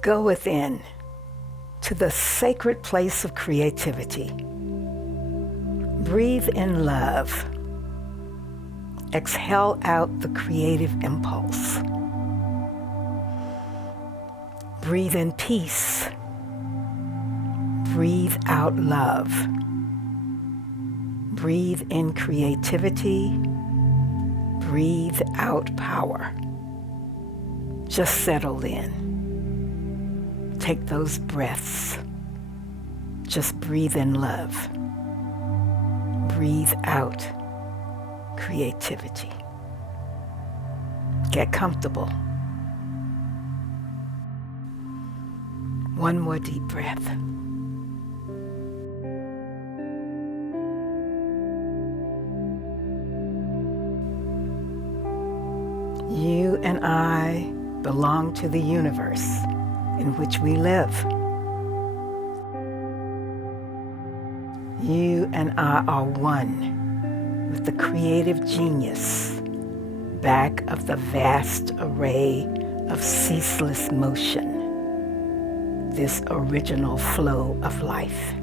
Go within to the sacred place of creativity. Breathe in love. Exhale out the creative impulse. Breathe in peace. Breathe out love. Breathe in creativity. Breathe out power. Just settle in. Take those breaths. Just breathe in love. Breathe out creativity. Get comfortable. One more deep breath. You and I belong to the universe in which we live. You and I are one with the creative genius back of the vast array of ceaseless motion, this original flow of life.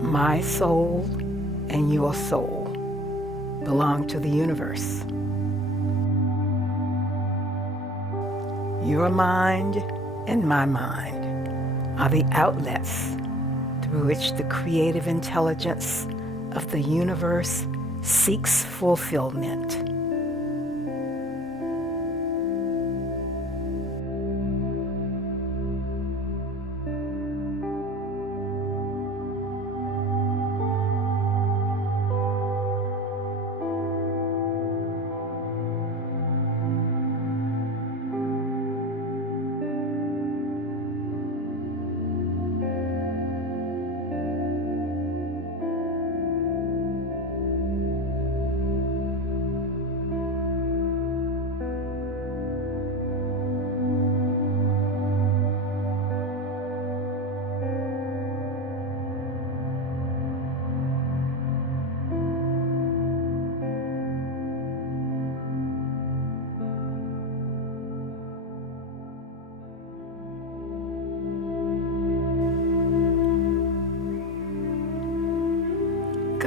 My soul and your soul belong to the universe. Your mind and my mind are the outlets through which the creative intelligence of the universe seeks fulfillment.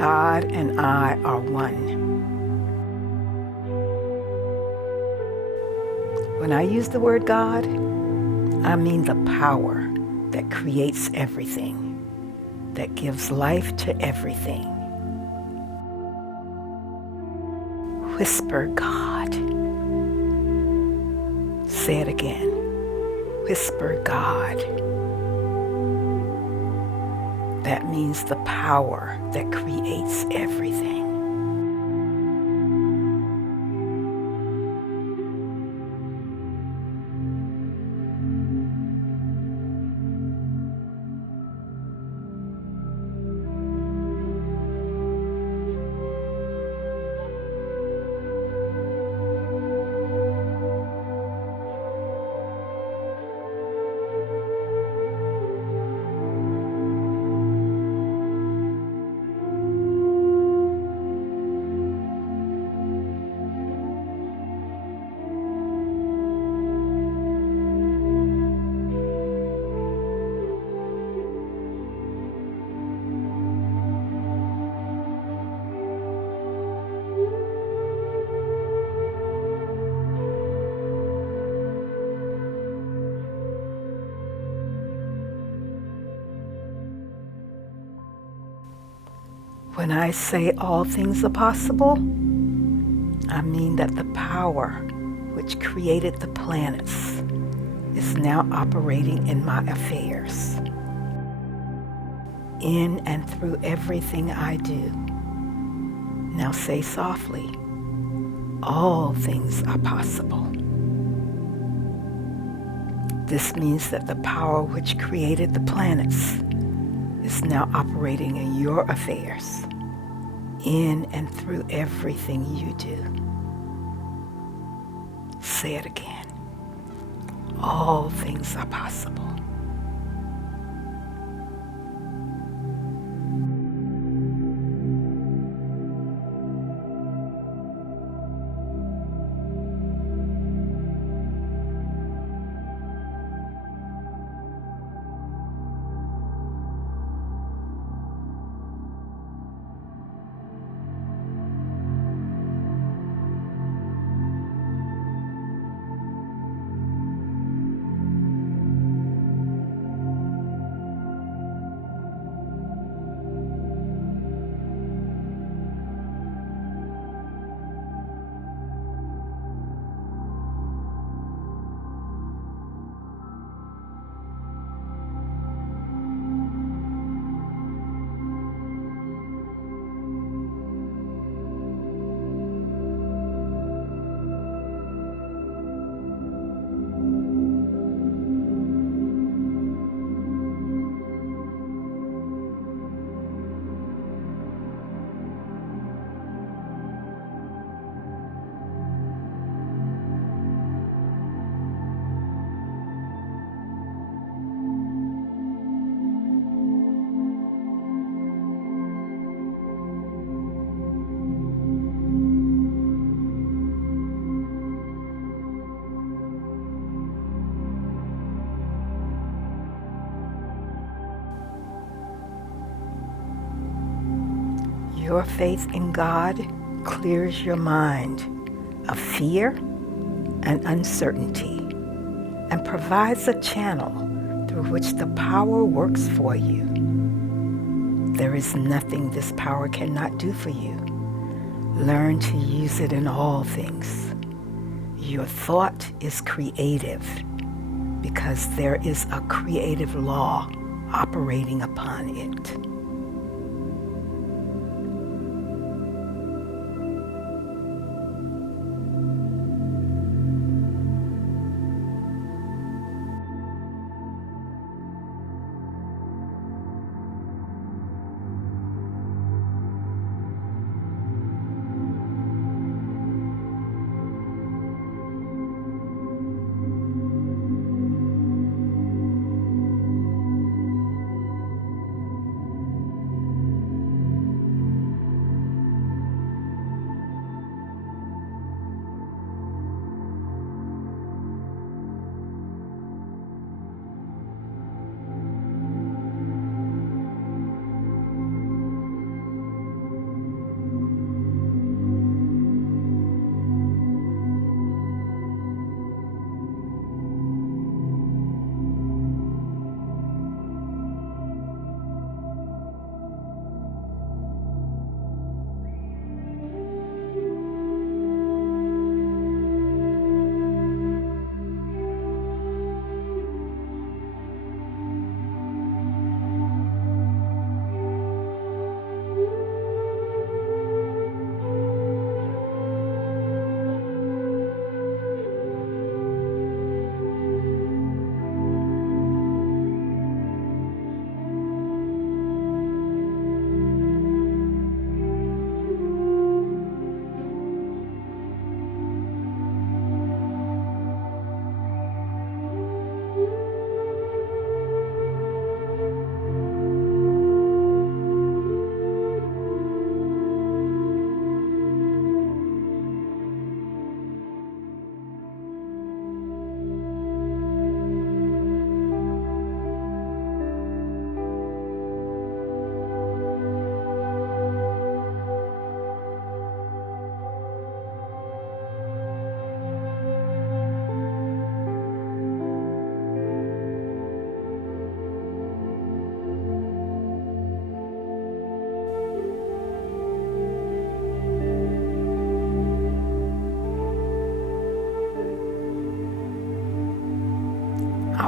God and I are one. When I use the word God, I mean the power that creates everything, that gives life to everything. Whisper God. Say it again. Whisper God. That means the power that creates everything. When I say all things are possible, I mean that the power which created the planets, is now operating in my affairs, in and through everything I do. Now say softly, all things are possible. This means that the power which created the planets is now operating in your affairs, in and through everything you do. Say it again. All things are possible. Your faith in God clears your mind of fear and uncertainty and provides a channel through which the power works for you. There is nothing this power cannot do for you. Learn to use it in all things. Your thought is creative because there is a creative law operating upon it.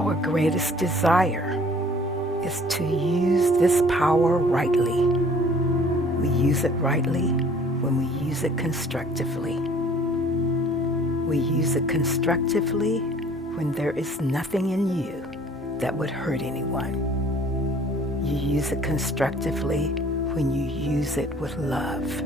Our greatest desire is to use this power rightly. We use it rightly when we use it constructively. We use it constructively when there is nothing in you that would hurt anyone. You use it constructively when you use it with love.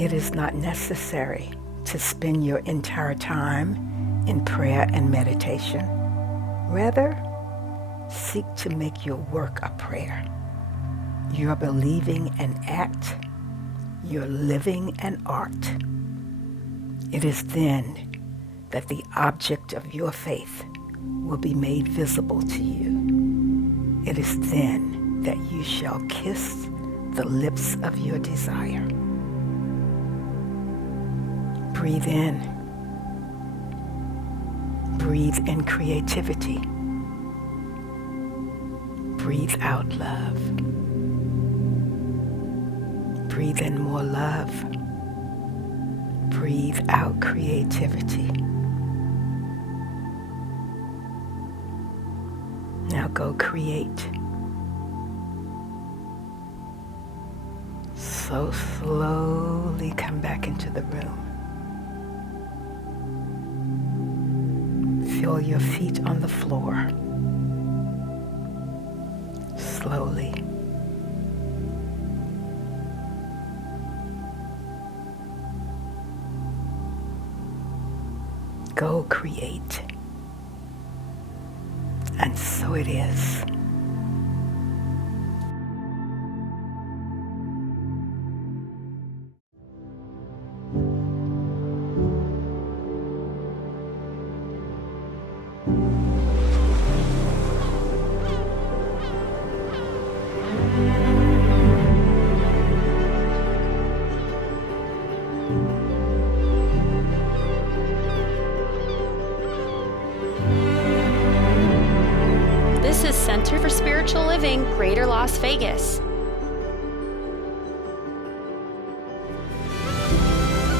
It is not necessary to spend your entire time in prayer and meditation. Rather, seek to make your work a prayer. Your believing an act, your living an art. It is then that the object of your faith will be made visible to you. It is then that you shall kiss the lips of your desire. Breathe in. Breathe in creativity. Breathe out love. Breathe in more love. Breathe out creativity. Now go create. So slowly come back into the room. Feel your feet on the floor. Slowly. Go create. And so it is. This is Center for Spiritual Living, Greater Las Vegas.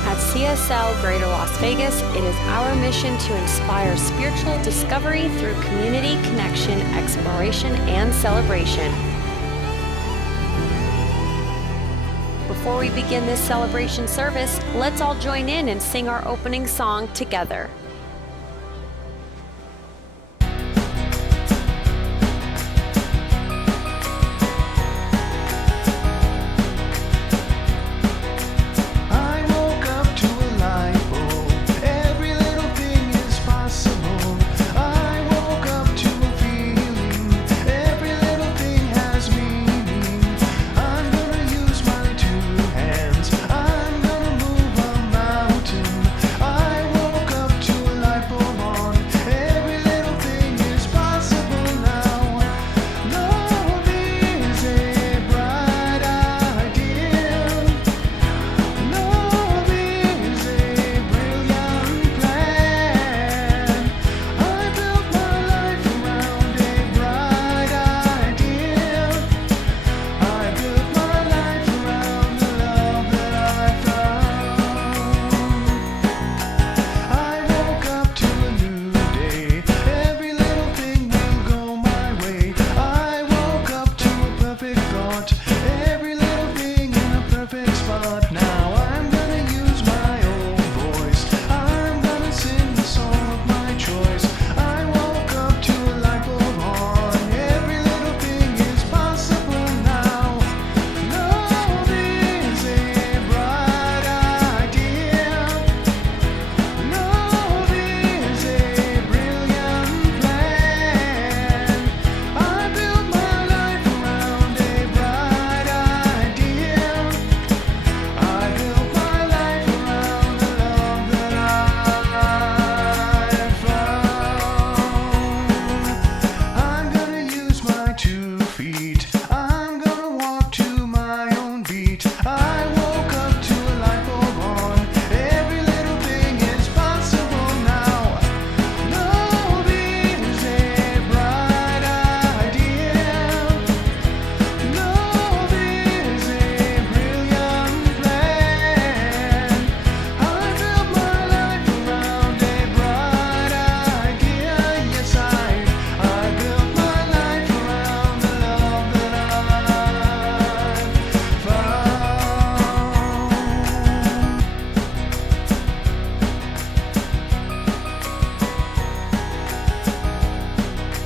At CSL Greater Las Vegas, it is our mission to inspire spiritual discovery through community connection, exploration, and celebration. Before we begin this celebration service, let's all join in and sing our opening song together.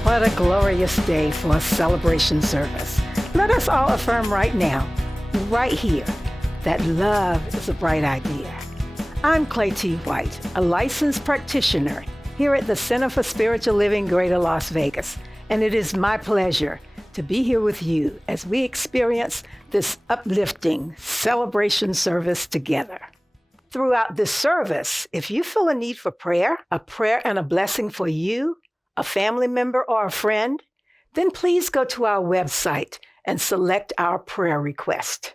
What a glorious day for a celebration service. Let us all affirm right now, right here, that love is a bright idea. I'm Clay T. White, a licensed practitioner here at the Center for Spiritual Living, Greater Las Vegas, and it is my pleasure to be here with you as we experience this uplifting celebration service together. Throughout this service, if you feel a need for prayer, a prayer and a blessing for you, a family member, or a friend, then please go to our website and select our prayer request.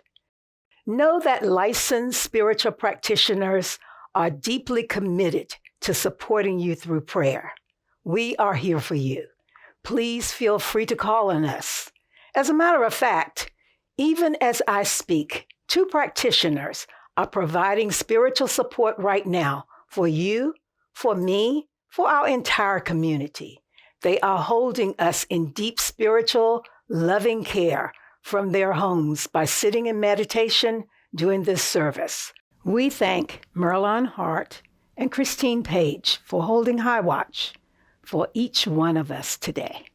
Know that licensed spiritual practitioners are deeply committed to supporting you through prayer. We are here for you. Please feel free to call on us. As a matter of fact, even as I speak, 2 practitioners are providing spiritual support right now for you, for me, for our entire community. They are holding us in deep spiritual, loving care from their homes by sitting in meditation during this service. We thank Merlon Hart and Christine Page for holding high watch for each one of us today.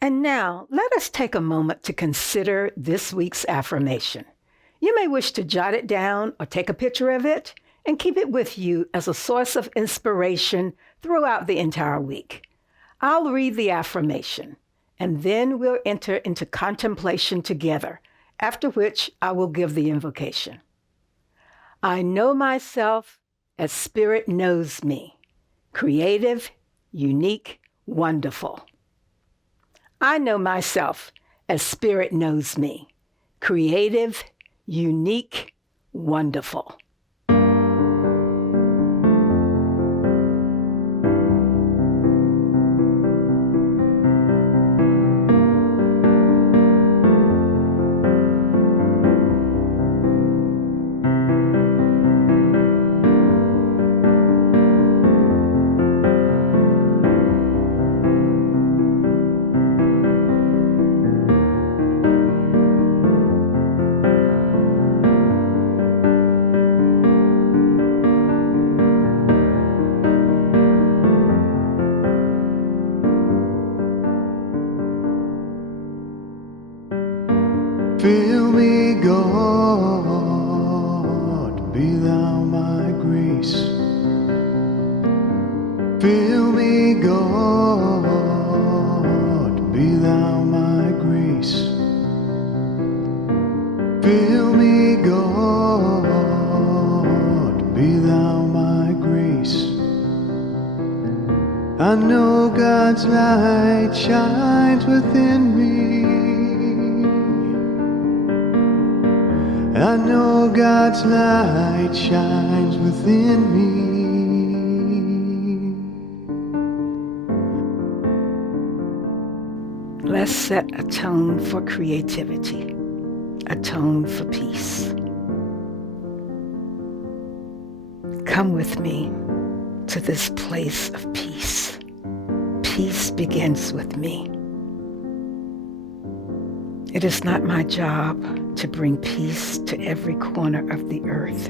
And now, let us take a moment to consider this week's affirmation. You may wish to jot it down or take a picture of it and keep it with you as a source of inspiration throughout the entire week. I'll read the affirmation, and then we'll enter into contemplation together, after which I will give the invocation. I know myself as Spirit knows me, creative, unique, wonderful. I know myself as Spirit knows me, creative, unique, wonderful. Fill me, God, be thou my grace. Fill me, God, be thou my grace. Fill me, God, be thou my grace. I know God's light shines within me. I know God's light shines within me. Let's set a tone for creativity, a tone for peace. Come with me to this place of peace. Peace begins with me. It is not my job to bring peace to every corner of the earth.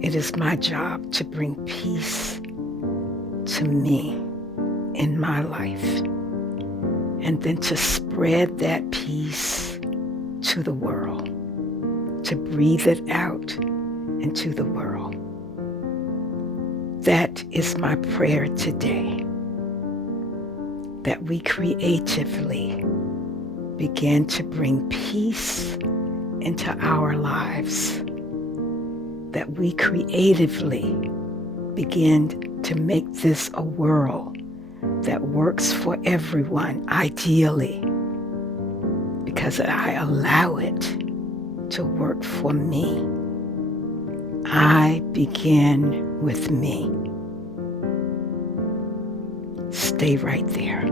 It is my job to bring peace to me in my life, and then to spread that peace to the world, to breathe it out into the world. That is my prayer today, that we creatively begin to bring peace into our lives, that we creatively begin to make this a world that works for everyone, ideally, because I allow it to work for me. I begin with me. Stay right there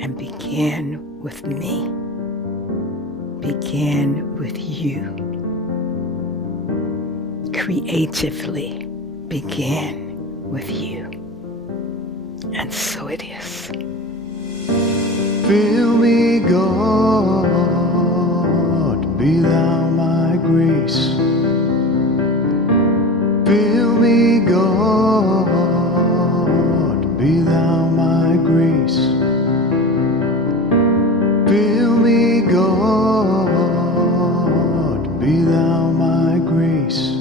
and begin with me. Begin with you. Creatively begin with you. And so it is. Fill me, God, be thou my grace. Fill me, God, be thou my grace. Fill me, God, be thou my grace.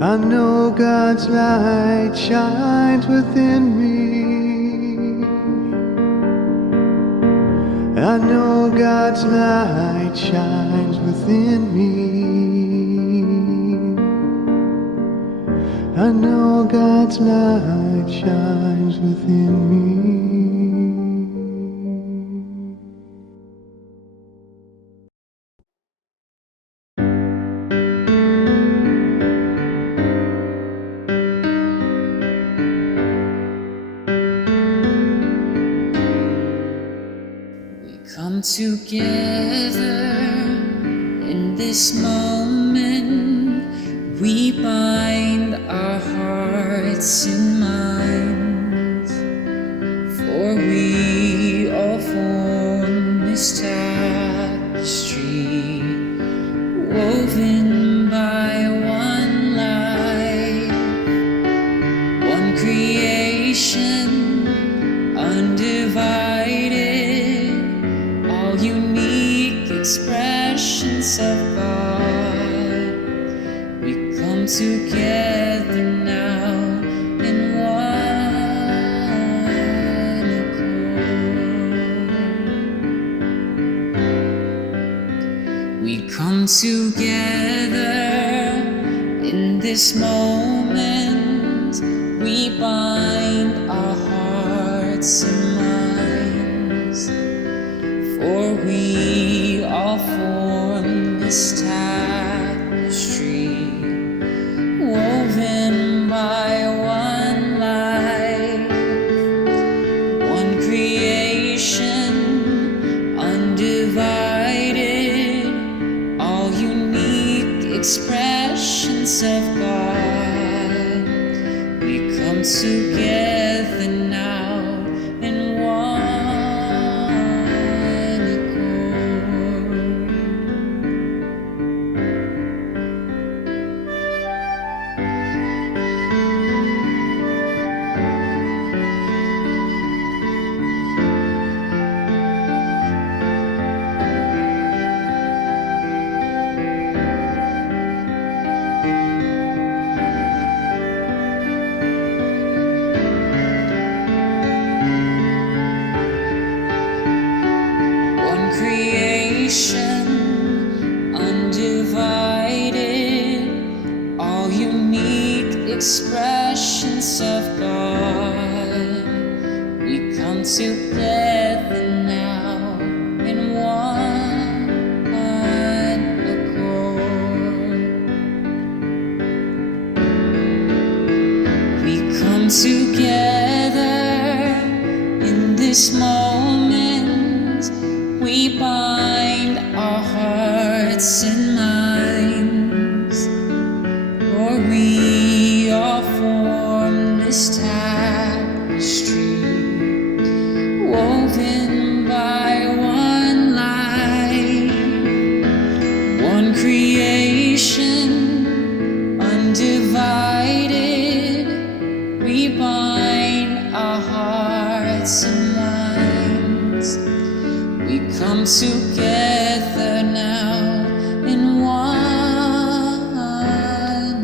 I know God's light shines within me. I know God's light shines within me. I know God's light shines within me. Come together in this moment, we bind our hearts and minds, for we all form this tapestry, woven by one life, one creation, undivided, unique expressions of God. We come together now in one accord. We come together in this moment. We bind our hearts and minds, for we all form this tapestry, woven by one life, one creation, undivided, all unique expressions of God. We come together now in one accord. creation, undivided, all unique expressions of God. We come together now in one accord. We come together in this moment. We bind our hearts and minds, for we all form this tapestry, woven by one light, one creation, undivided. We bind our hearts and minds. We come together now in one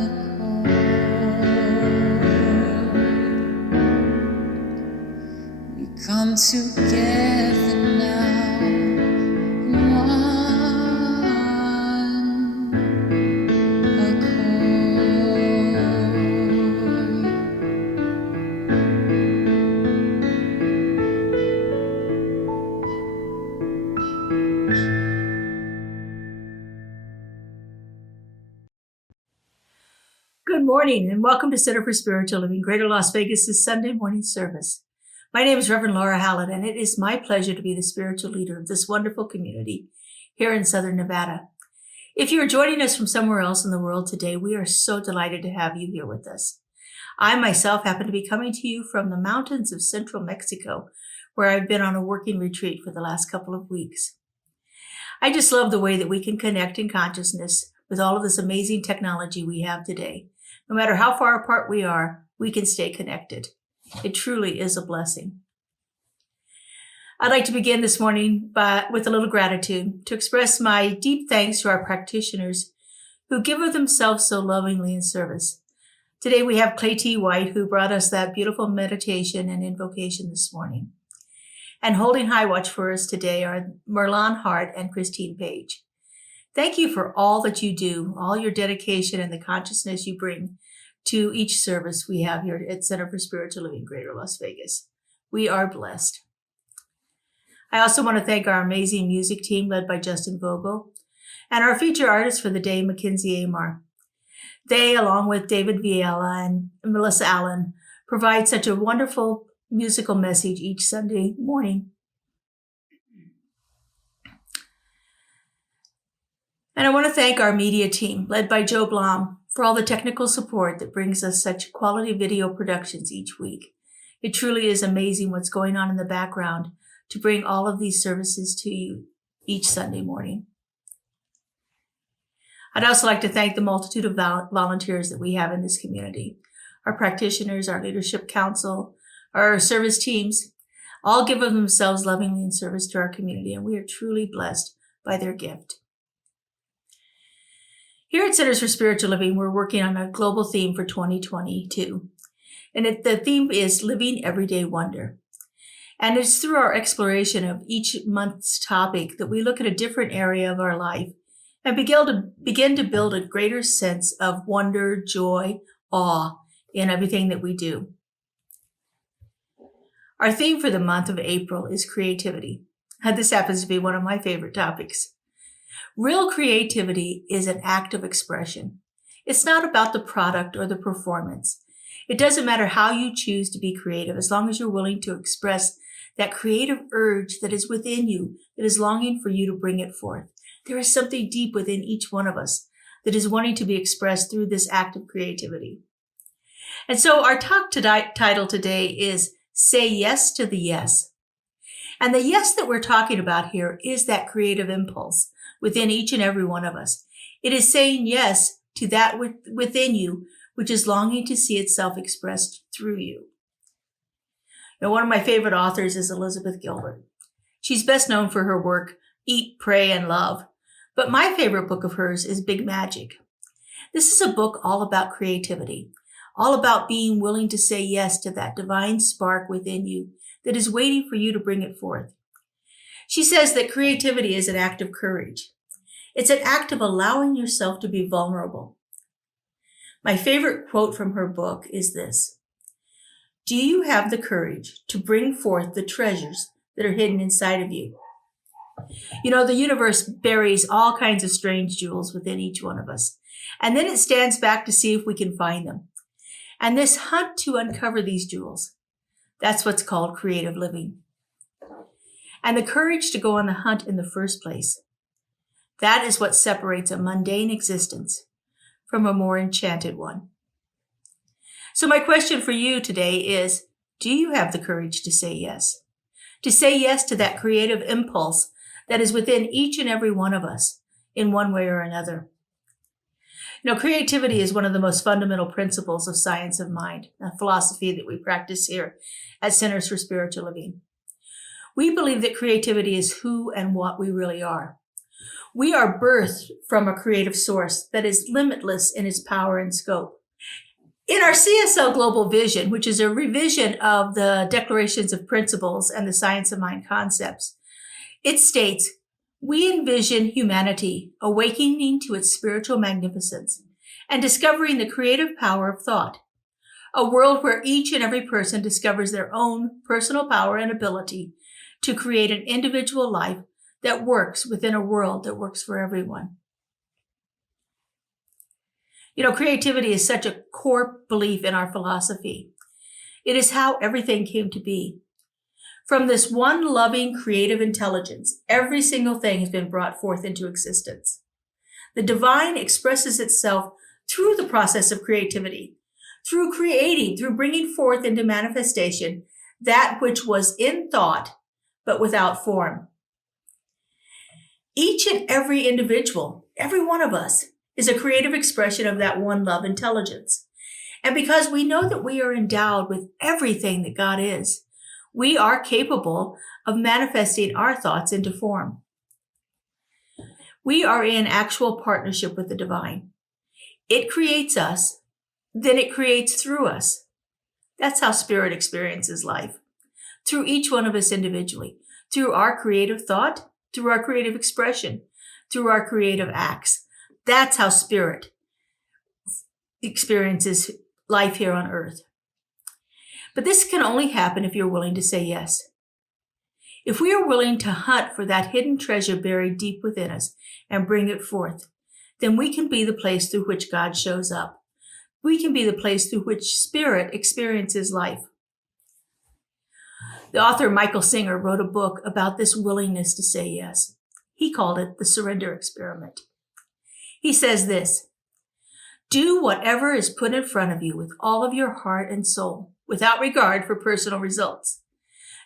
accord. We come together now in one accord. Good morning and welcome to Center for Spiritual Living, Greater Las Vegas' Sunday morning service. My name is Reverend Laura Hallett, and it is my pleasure to be the spiritual leader of this wonderful community here in Southern Nevada. If you are joining us from somewhere else in the world today, we are so delighted to have you here with us. I myself happen to be coming to you from the mountains of central Mexico, where I've been on a working retreat for the last couple of weeks. I just love the way that we can connect in consciousness with all of this amazing technology we have today. No matter how far apart we are, we can stay connected. It truly is a blessing. I'd like to begin this morning with a little gratitude to express my deep thanks to our practitioners who give of themselves so lovingly in service. Today we have Clay T. White, who brought us that beautiful meditation and invocation this morning. And holding high watch for us today are Merlon Hart and Christine Page. Thank you for all that you do, all your dedication and the consciousness you bring to each service we have here at Center for Spiritual Living, Greater Las Vegas. We are blessed. I also want to thank our amazing music team led by Justin Vogel and our feature artist for the day, Mackenzie Amar. They, along with David Viella and Melissa Allen, provide such a wonderful musical message each Sunday morning. And I want to thank our media team, led by Joe Blom, for all the technical support that brings us such quality video productions each week. It truly is amazing what's going on in the background to bring all of these services to you each Sunday morning. I'd also like to thank the multitude of volunteers that we have in this community. Our practitioners, our leadership council, our service teams, all give of themselves lovingly in service to our community, and we are truly blessed by their gift. Here at Centers for Spiritual Living, we're working on a global theme for 2022. And the theme is Living Everyday Wonder. And it's through our exploration of each month's topic that we look at a different area of our life and begin to build a greater sense of wonder, joy, awe in everything that we do. Our theme for the month of April is creativity. And this happens to be one of my favorite topics. Real creativity is an act of expression. It's not about the product or the performance. It doesn't matter how you choose to be creative, as long as you're willing to express that creative urge that is within you, that is longing for you to bring it forth. There is something deep within each one of us that is wanting to be expressed through this act of creativity. And so our talk title today is Say Yes to the Yes. And the yes that we're talking about here is that creative impulse within each and every one of us. It is saying yes to that within you, which is longing to see itself expressed through you. Now, one of my favorite authors is Elizabeth Gilbert. She's best known for her work, Eat, Pray, and Love. But my favorite book of hers is Big Magic. This is a book all about creativity, all about being willing to say yes to that divine spark within you that is waiting for you to bring it forth. She says that creativity is an act of courage. It's an act of allowing yourself to be vulnerable. My favorite quote from her book is this: "Do you have the courage to bring forth the treasures that are hidden inside of you?" You know, the universe buries all kinds of strange jewels within each one of us, and then it stands back to see if we can find them. And this hunt to uncover these jewels, that's what's called creative living. And the courage to go on the hunt in the first place, that is what separates a mundane existence from a more enchanted one. So my question for you today is, do you have the courage to say yes? To say yes to that creative impulse that is within each and every one of us in one way or another. You know, creativity is one of the most fundamental principles of science of mind, a philosophy that we practice here at Centers for Spiritual Living. We believe that creativity is who and what we really are. We are birthed from a creative source that is limitless in its power and scope. In our CSL Global Vision, which is a revision of the Declarations of Principles and the Science of Mind concepts, it states, "We envision humanity awakening to its spiritual magnificence and discovering the creative power of thought, a world where each and every person discovers their own personal power and ability to create an individual life that works within a world that works for everyone." You know, creativity is such a core belief in our philosophy. It is how everything came to be. From this one loving creative intelligence, every single thing has been brought forth into existence. The divine expresses itself through the process of creativity, through creating, through bringing forth into manifestation that which was in thought, but without form. Each and every individual, every one of us, is a creative expression of that one love intelligence. And because we know that we are endowed with everything that God is, we are capable of manifesting our thoughts into form. We are in actual partnership with the divine. It creates us, then it creates through us. That's how Spirit experiences life, through each one of us individually, through our creative thought, through our creative expression, through our creative acts. That's how Spirit experiences life here on earth. But this can only happen if you're willing to say yes. If we are willing to hunt for that hidden treasure buried deep within us and bring it forth, then we can be the place through which God shows up. We can be the place through which Spirit experiences life. The author Michael Singer wrote a book about this willingness to say yes. He called it the surrender experiment. He says this: "Do whatever is put in front of you with all of your heart and soul, without regard for personal results.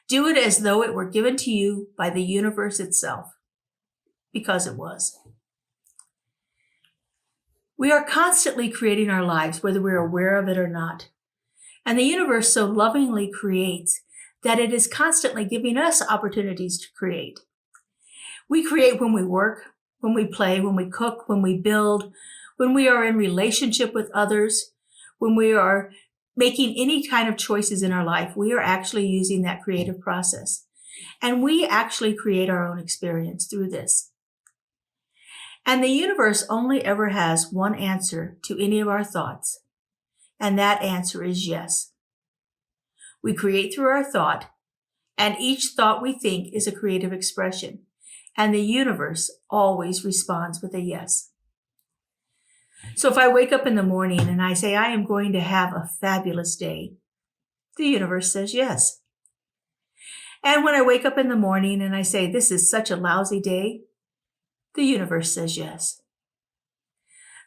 Do it as though it were given to you by the universe itself, because it was." We are constantly creating our lives, whether we're aware of it or not. And the universe so lovingly creates that it is constantly giving us opportunities to create. We create when we work, when we play, when we cook, when we build, when we are in relationship with others, when we are making any kind of choices in our life. We are actually using that creative process. And we actually create our own experience through this. And the universe only ever has one answer to any of our thoughts. And that answer is yes. We create through our thought, and each thought we think is a creative expression. And the universe always responds with a yes. So if I wake up in the morning and I say, I am going to have a fabulous day, the universe says yes. And when I wake up in the morning and I say, this is such a lousy day, the universe says yes.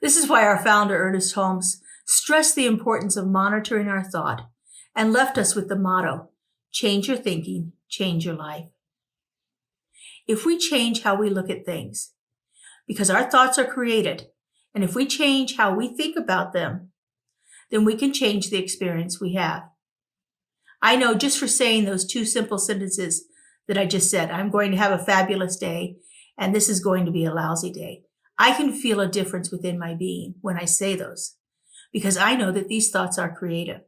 This is why our founder, Ernest Holmes, stressed the importance of monitoring our thought and left us with the motto, change your thinking, change your life. If we change how we look at things, because our thoughts are created, and if we change how we think about them, then we can change the experience we have. I know just for saying those two simple sentences that I just said, I'm going to have a fabulous day, and this is going to be a lousy day. I can feel a difference within my being when I say those, because I know that these thoughts are creative,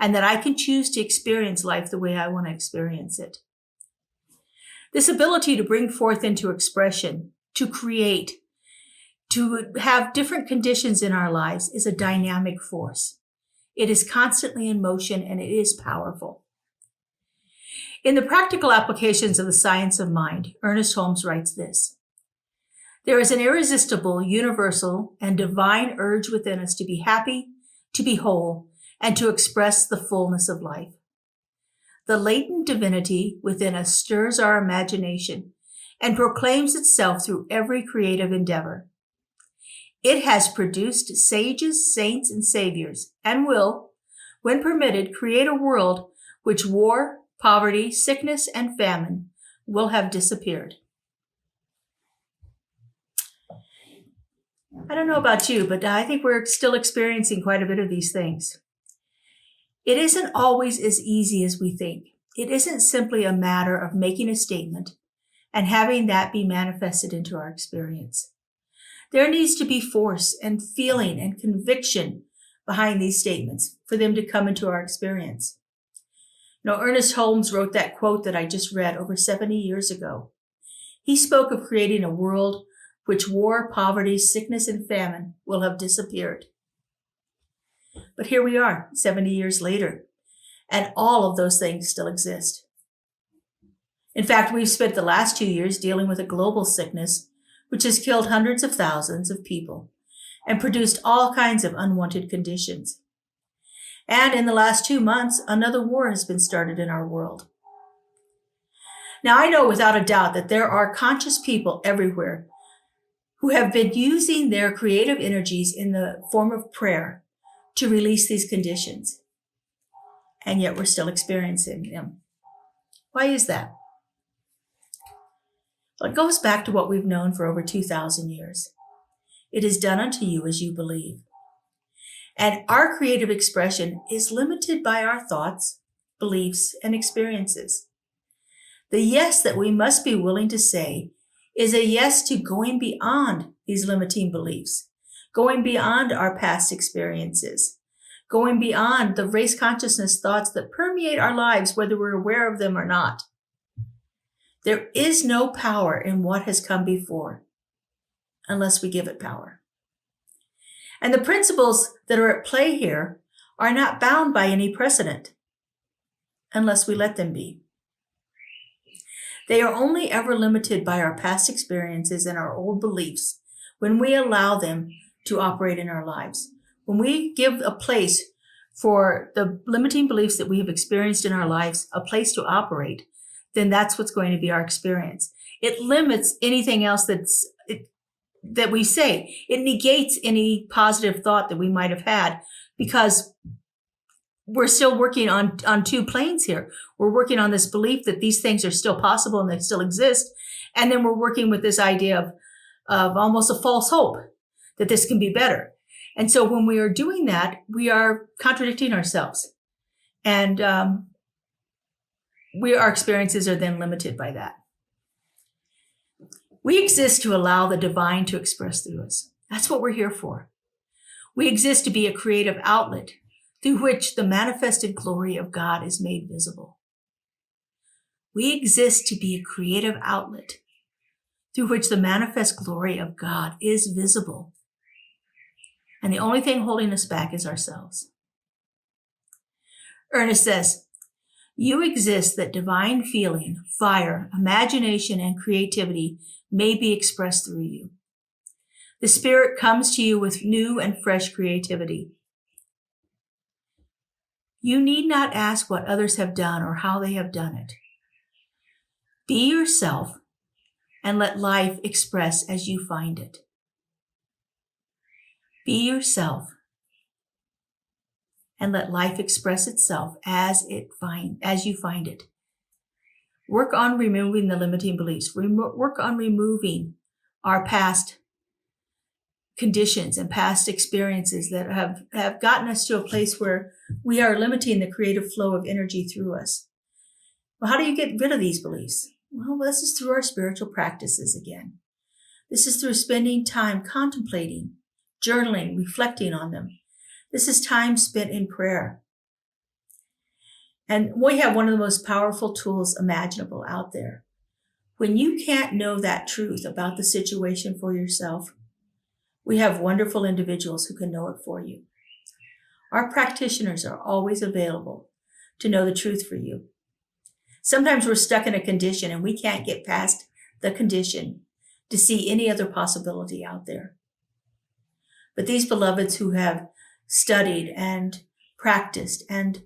and that I can choose to experience life the way I want to experience it. This ability to bring forth into expression, to create, to have different conditions in our lives is a dynamic force. It is constantly in motion and it is powerful. In the practical applications of the science of mind, Ernest Holmes writes this: there is an irresistible, universal, and divine urge within us to be happy, to be whole, and to express the fullness of life. The latent divinity within us stirs our imagination and proclaims itself through every creative endeavor. It has produced sages, saints, and saviors, and will, when permitted, create a world which war, poverty, sickness, and famine will have disappeared. I don't know about you, but I think we're still experiencing quite a bit of these things. It isn't always as easy as we think. It isn't simply a matter of making a statement and having that be manifested into our experience. There needs to be force and feeling and conviction behind these statements for them to come into our experience. Ernest Holmes wrote that quote that I just read over 70 years ago. He spoke of creating a world which war, poverty, sickness, and famine will have disappeared. But here we are, 70 years later, and all of those things still exist. In fact, we've spent the last 2 years dealing with a global sickness which has killed hundreds of thousands of people and produced all kinds of unwanted conditions. And in the last 2 months, another war has been started in our world. Now, I know without a doubt that there are conscious people everywhere who have been using their creative energies in the form of prayer to release these conditions. And yet we're still experiencing them. Why is that? Well, it goes back to what we've known for over 2,000 years. It is done unto you as you believe. And our creative expression is limited by our thoughts, beliefs, and experiences. The yes that we must be willing to say is a yes to going beyond these limiting beliefs, going beyond our past experiences, going beyond the race consciousness thoughts that permeate our lives, whether we're aware of them or not. There is no power in what has come before unless we give it power. And the principles that are at play here are not bound by any precedent unless we let them be. They are only ever limited by our past experiences and our old beliefs when we allow them to operate in our lives. When we give a place for the limiting beliefs that we have experienced in our lives, a place to operate, then that's what's going to be our experience. It limits anything else that we say. It negates any positive thought that we might have had because we're still working on two planes here. We're working on this belief that these things are still possible and they still exist. And then we're working with this idea of almost a false hope that this can be better. And so when we are doing that, we are contradicting ourselves. And our experiences are then limited by that. We exist to allow the divine to express through us. That's what we're here for. We exist to be a creative outlet through which the manifested glory of God is made visible. We exist to be a creative outlet through which the manifest glory of God is visible. And the only thing holding us back is ourselves. Ernest says, you exist that divine feeling, fire, imagination, and creativity may be expressed through you. The Spirit comes to you with new and fresh creativity. You need not ask what others have done or how they have done it. Be yourself and let life express as you find it. Be yourself and let life express itself as you find it. Work on removing the limiting beliefs. Work on removing our past conditions and past experiences that have gotten us to a place where we are limiting the creative flow of energy through us. Well, how do you get rid of these beliefs? Well, this is through our spiritual practices again. This is through spending time contemplating, journaling, reflecting on them. This is time spent in prayer. And we have one of the most powerful tools imaginable out there. When you can't know that truth about the situation for yourself, we have wonderful individuals who can know it for you. Our practitioners are always available to know the truth for you. Sometimes we're stuck in a condition and we can't get past the condition to see any other possibility out there. But these beloveds who have studied and practiced and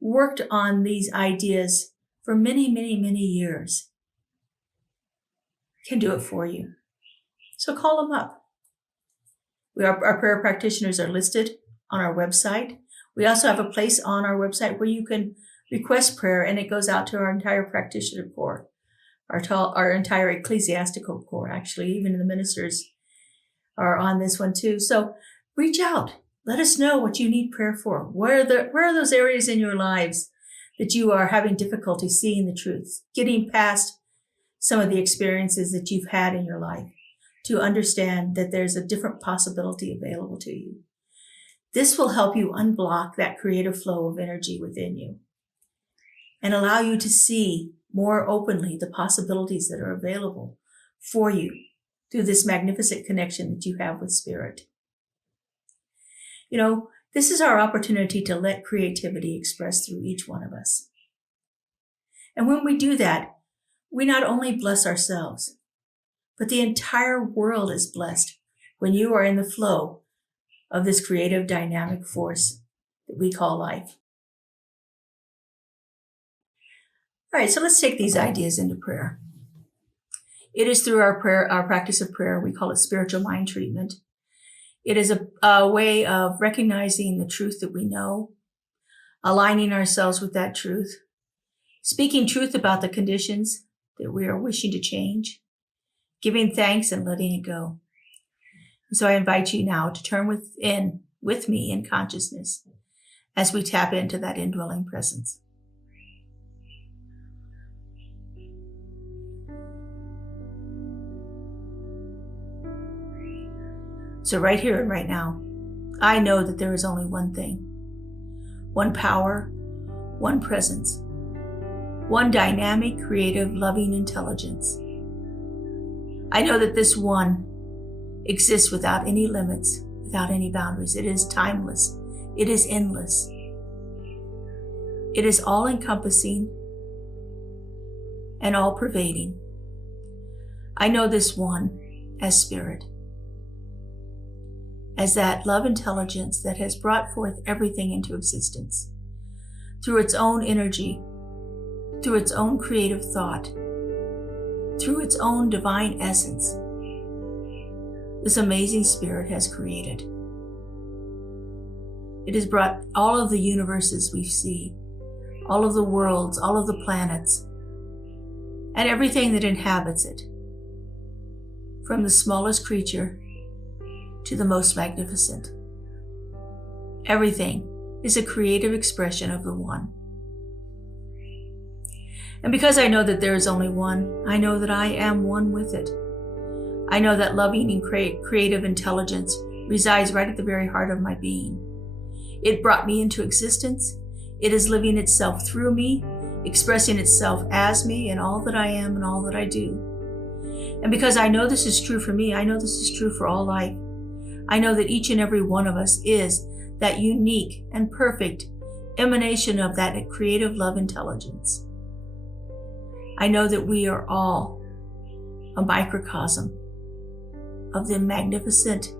worked on these ideas for many, many, many years can do it for you. So call them up. Our prayer practitioners are listed on our website. We also have a place on our website where you can request prayer, and it goes out to our entire practitioner corps, our entire ecclesiastical corps, actually. Even the ministers are on this one too. So reach out. Let us know what you need prayer for. Where are those areas in your lives that you are having difficulty seeing the truth, getting past some of the experiences that you've had in your life to understand that there's a different possibility available to you. This will help you unblock that creative flow of energy within you and allow you to see more openly the possibilities that are available for you through this magnificent connection that you have with Spirit. You know, this is our opportunity to let creativity express through each one of us. And when we do that, we not only bless ourselves, but the entire world is blessed when you are in the flow of this creative dynamic force that we call life. All right, so let's take these ideas into prayer. It is through our practice of prayer, we call it spiritual mind treatment. It is a way of recognizing the truth that we know, aligning ourselves with that truth, speaking truth about the conditions that we are wishing to change, giving thanks and letting it go. And so I invite you now to turn within with me in consciousness as we tap into that indwelling presence. So right here and right now, I know that there is only one thing, one power, one presence, one dynamic, creative, loving intelligence. I know that this one exists without any limits, without any boundaries. It is timeless. It is endless. It is all-encompassing and all-pervading. I know this one as Spirit, as that love intelligence that has brought forth everything into existence through its own energy, through its own creative thought, through its own divine essence. This amazing Spirit has created. It has brought all of the universes we see, all of the worlds, all of the planets, and everything that inhabits it, from the smallest creature to the most magnificent. Everything is a creative expression of the One. And because I know that there is only one, I know that I am one with it. I know that loving and creative intelligence resides right at the very heart of my being. It brought me into existence. It is living itself through me, expressing itself as me in all that I am and all that I do. And because I know this is true for me, I know this is true for all life. I know that each and every one of us is that unique and perfect emanation of that creative love intelligence. I know that we are all a microcosm of the magnificent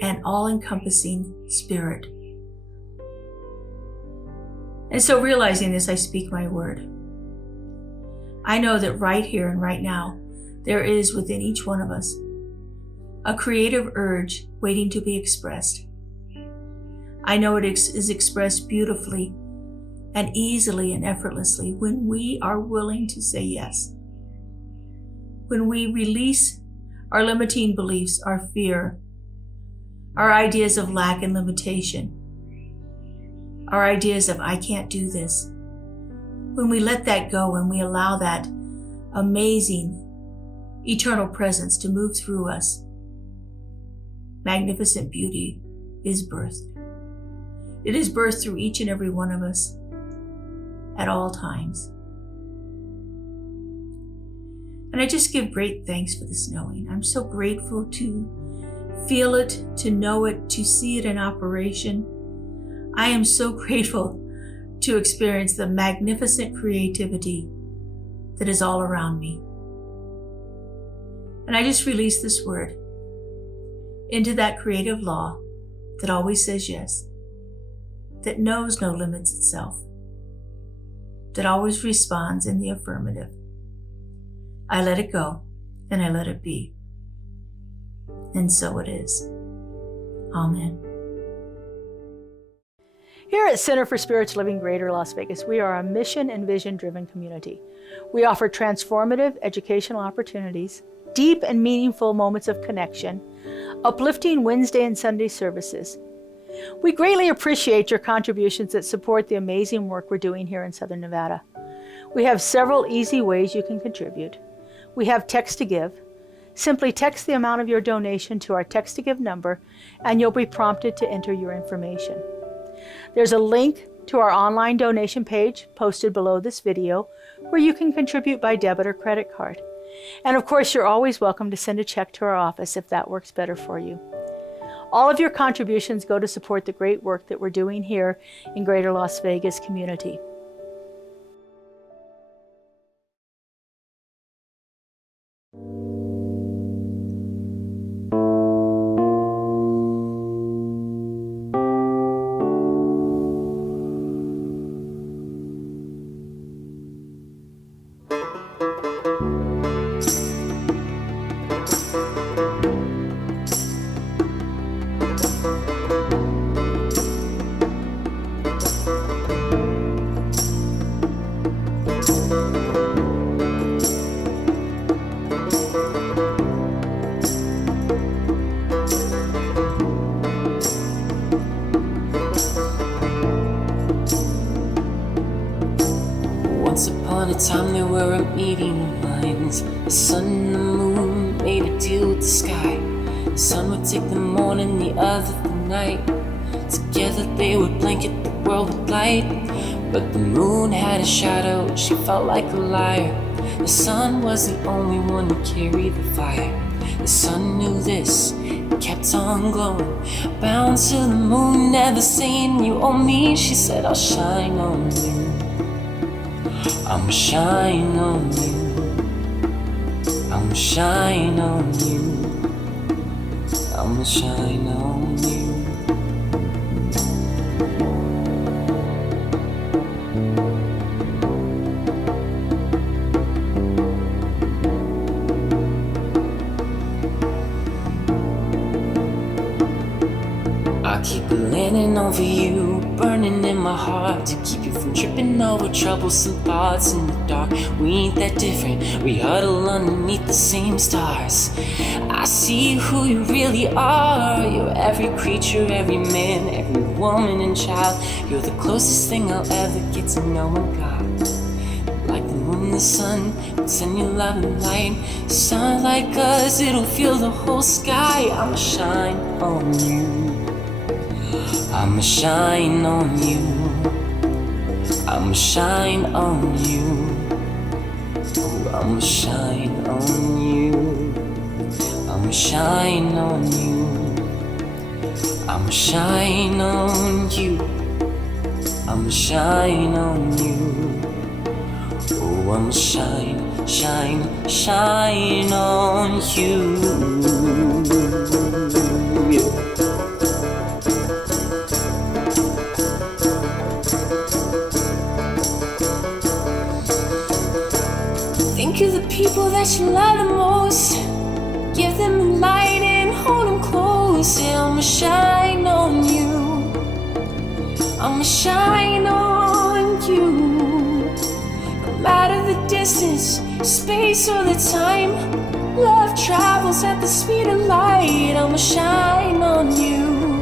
and all-encompassing Spirit. And so realizing this, I speak my word. I know that right here and right now, there is within each one of us a creative urge waiting to be expressed. I know it is expressed beautifully and easily and effortlessly when we are willing to say yes. When we release our limiting beliefs, our fear, our ideas of lack and limitation, our ideas of I can't do this. When we let that go and we allow that amazing eternal presence to move through us, magnificent beauty is birthed. It is birthed through each and every one of us at all times. And I just give great thanks for this knowing. I'm so grateful to feel it, to know it, to see it in operation. I am so grateful to experience the magnificent creativity that is all around me. And I just release this word into that creative law that always says yes, that knows no limits itself, that always responds in the affirmative. I let it go and I let it be. And so it is. Amen. Here at Center for Spiritual Living Greater Las Vegas, we are a mission and vision-driven community. We offer transformative educational opportunities, deep and meaningful moments of connection, uplifting Wednesday and Sunday services. We greatly appreciate your contributions that support the amazing work we're doing here in Southern Nevada. We have several easy ways you can contribute. We have text to give. Simply text the amount of your donation to our text to give number and you'll be prompted to enter your information. There's a link to our online donation page posted below this video where you can contribute by debit or credit card. And of course, you're always welcome to send a check to our office if that works better for you. All of your contributions go to support the great work that we're doing here in Greater Las Vegas community. Once upon a time there were a meeting of minds. The sun and the moon made a deal with the sky. The sun would take the morning, the other the night. Together they would blanket the world with light. But the moon had a shadow, she felt like a liar. The sun was the only one who carried the fire. The sun knew this, it kept on glowing. Bound to the moon, never saying you owe me. She said, I'll shine on you, I'ma shine on you, I'ma shine on you, I'ma shine on you. I keep landing over you, burning in my heart to keep you from tripping over troublesome thoughts in the dark. We ain't that different, we huddle underneath the same stars. I see who you really are. You're every creature, every man, every woman and child. You're the closest thing I'll ever get to knowing God. Like the moon and the sun, will send you love and light. Sun like us, it'll fill the whole sky. I'ma shine on you, I'ma shine on you, I'ma shine on you, oh, I'ma shine on you, I'ma shine on you, I'ma shine on you, I'ma shine on you, oh, I'ma shine, shine, shine on you. Think of the people that you love the most. Give them the light and hold them close. Yeah, I'ma shine on you, I'ma shine on you. No matter the distance, space or the time, love travels at the speed of light. I'ma shine on you,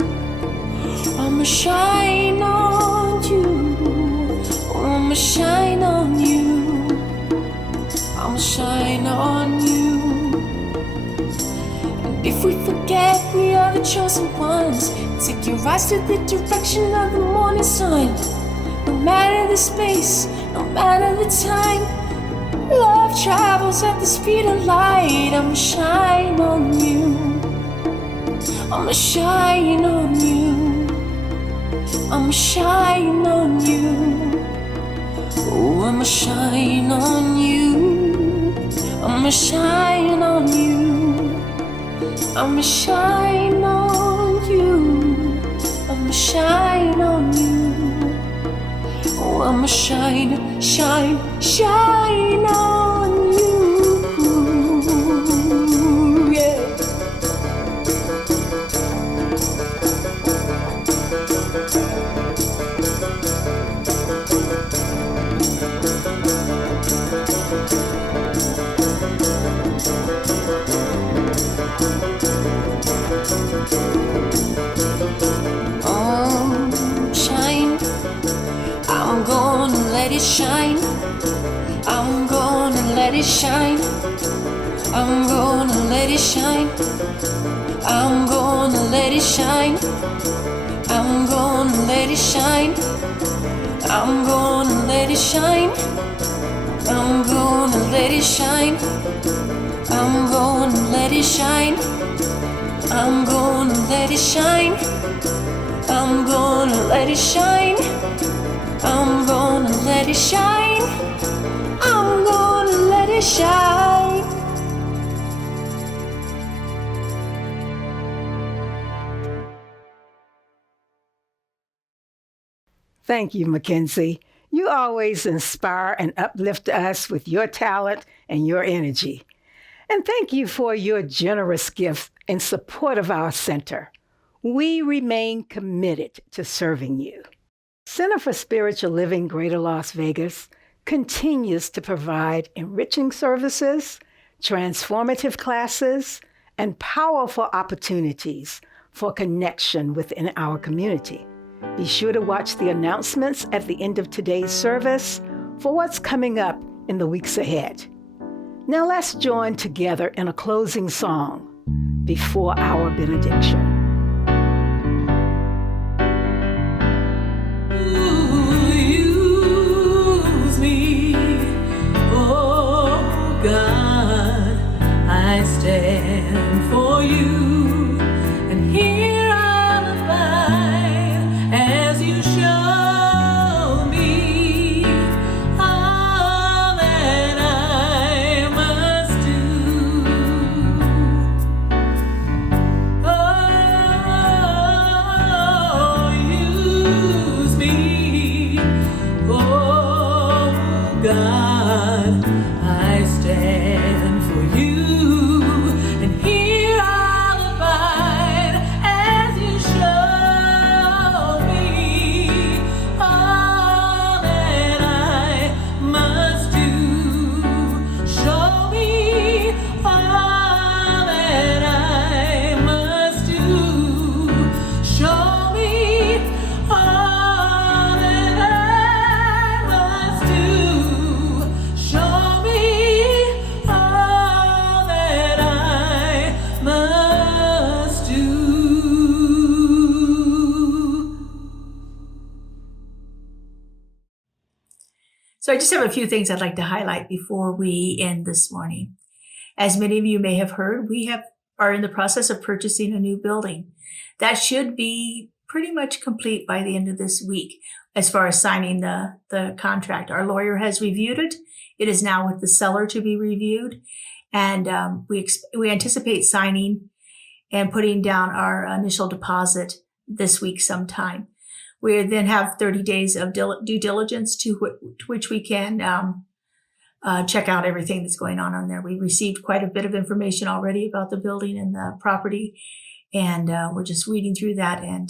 I'ma shine on you, oh, I'ma shine on you, I'ma shine on you. And if we forget we are the chosen ones, take your eyes to the direction of the morning sun. No matter the space, no matter the time, Love travels at the speed of light. I'ma shine on you. I'ma shine on you. I'ma shine on you. Oh, I'ma shine on you. I'ma shine on you. I'ma shine on you. I'ma shine on you. Oh, I'ma shine, shine, shine on you. Yeah. Shine. I'm gonna let it shine. I'm gonna let it shine. I'm gonna let it shine. I'm gonna let it shine. I'm gonna let it shine. I'm gonna let it shine. I'm gonna let it shine. I'm gonna let it shine. I'm gonna let it shine. I'm gonna let it shine. I'm gonna let it shine. I'm gonna let it shine. Thank you, Mackenzie. You always inspire and uplift us with your talent and your energy. And thank you for your generous gift in support of our center. We remain committed to serving you. Center for Spiritual Living Greater Las Vegas continues to provide enriching services, transformative classes, and powerful opportunities for connection within our community. Be sure to watch the announcements at the end of today's service for what's coming up in the weeks ahead. Now let's join together in a closing song before our benediction. Use me, oh God, I stand for you, and here I'll abide as you show me all that I must do. Oh, use me, oh God, I stand for you, and here I'll abide as you show me all that I must do. Show me all that I must do. Show me all that I must do. Show me all that I must do. So I just have a few things I'd like to highlight before we end this morning. As many of you may have heard, we are in the process of purchasing a new building. That should be pretty much complete by the end of this week as far as signing the contract. Our lawyer has reviewed it. It is now with the seller to be reviewed. And we anticipate signing and putting down our initial deposit this week sometime. We then have 30 days of due diligence to which we can check out everything that's going on there. We received quite a bit of information already about the building and the property, and we're just reading through that and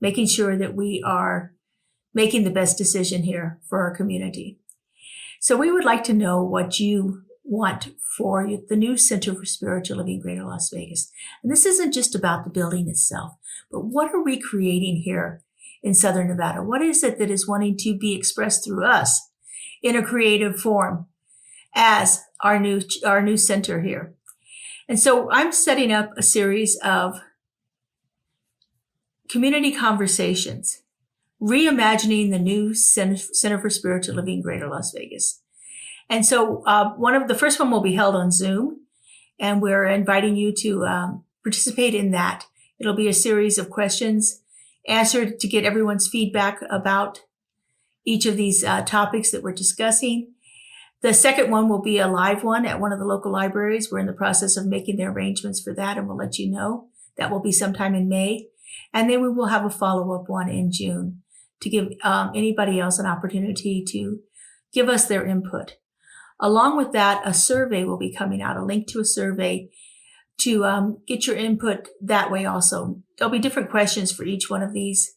making sure that we are making the best decision here for our community. So we would like to know what you want for the new Center for Spiritual Living Greater Las Vegas. And this isn't just about the building itself, but what are we creating here in Southern Nevada? What is it that is wanting to be expressed through us in a creative form as our new center here? And so I'm setting up a series of community conversations, reimagining the new Center for Spiritual Living Greater Las Vegas. And so the first one will be held on Zoom, and we're inviting you to participate in that. It'll be a series of questions answered to get everyone's feedback about each of these topics that we're discussing. The second one will be a live one at one of the local libraries. We're in the process of making the arrangements for that, and we'll let you know. That will be sometime in May. And then we will have a follow-up one in June to give anybody else an opportunity to give us their input. Along with that, a survey will be coming out, a link to a survey to get your input that way also. There'll be different questions for each one of these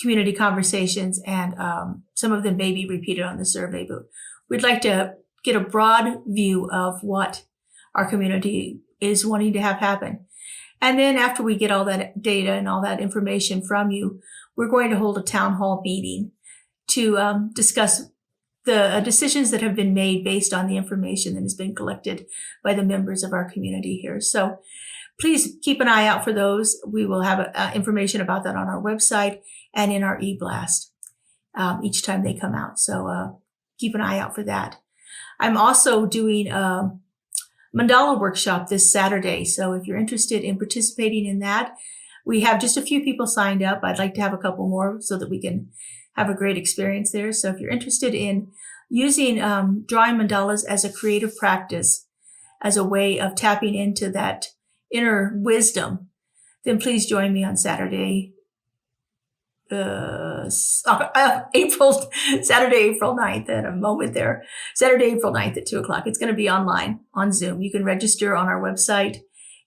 community conversations, and some of them may be repeated on the survey, but we'd like to get a broad view of what our community is wanting to have happen. And then after we get all that data and all that information from you, we're going to hold a town hall meeting to discuss the decisions that have been made based on the information that has been collected by the members of our community here. So please keep an eye out for those. We will have information about that on our website and in our e-blast each time they come out. So keep an eye out for that. I'm also doing a mandala workshop this Saturday. So if you're interested in participating in that, we have just a few people signed up. I'd like to have a couple more so that we can have a great experience there. So if you're interested in using drawing mandalas as a creative practice, as a way of tapping into that inner wisdom, then please join me on Saturday, April 9th at a moment there. Saturday, April 9th at 2:00. It's going to be online on Zoom. You can register on our website,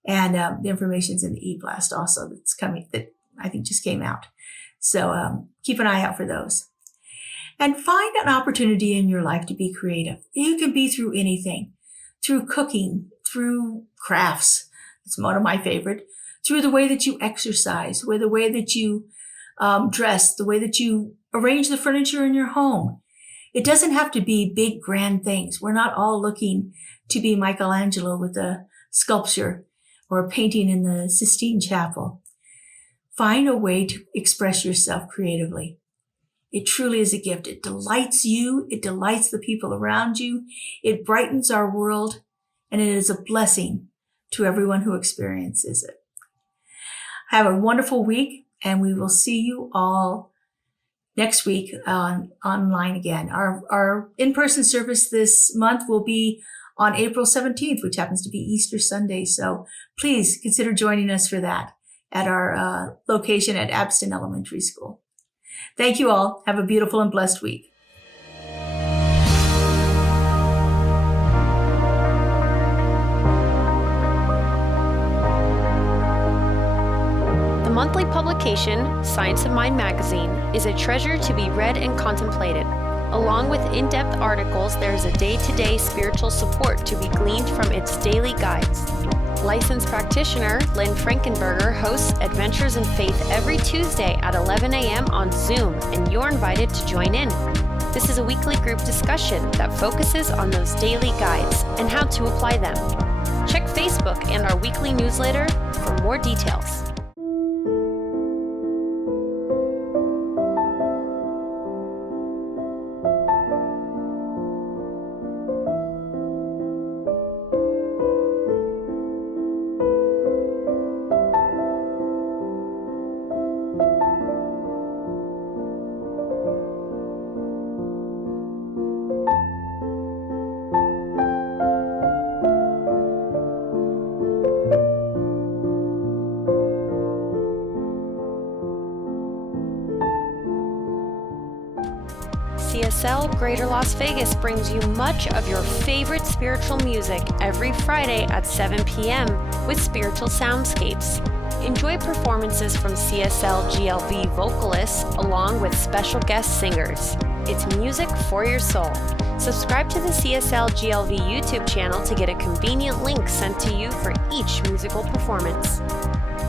and the information's in the e-blast also that's coming, that I think just came out. So keep an eye out for those. And find an opportunity in your life to be creative. You can be through anything, through cooking, through crafts. It's one of my favorite. Through the way that you exercise, the way that you dress, the way that you arrange the furniture in your home. It doesn't have to be big, grand things. We're not all looking to be Michelangelo with a sculpture or a painting in the Sistine Chapel. Find a way to express yourself creatively. It truly is a gift. It delights you. It delights the people around you. It brightens our world, and it is a blessing to everyone who experiences it. Have a wonderful week, and we will see you all next week online again. Our in-person service this month will be on April 17th, which happens to be Easter Sunday. So please consider joining us for that at our location at Abston Elementary School. Thank you all. Have a beautiful and blessed week. The monthly publication, Science of Mind magazine, is a treasure to be read and contemplated. Along with in-depth articles, there is a day-to-day spiritual support to be gleaned from its daily guides. Licensed practitioner Lynn Frankenberger hosts Adventures in Faith every Tuesday at 11 a.m. on Zoom, and you're invited to join in. This is a weekly group discussion that focuses on those daily guides and how to apply them. Check Facebook and our weekly newsletter for more details. CSL Greater Las Vegas brings you much of your favorite spiritual music every Friday at 7 p.m. with Spiritual Soundscapes. Enjoy performances from CSLGLV vocalists along with special guest singers. It's music for your soul. Subscribe to the CSLGLV YouTube channel to get a convenient link sent to you for each musical performance.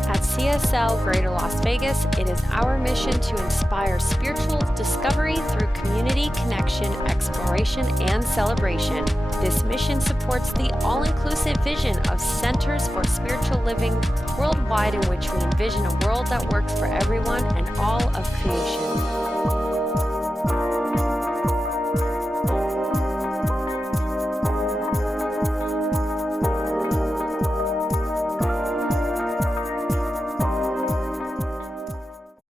At CSL Greater Las Vegas, it is our mission to inspire spiritual discovery through community connection, exploration, and celebration. This mission supports the all-inclusive vision of Centers for Spiritual Living worldwide, in which we envision a world that works for everyone and all of creation.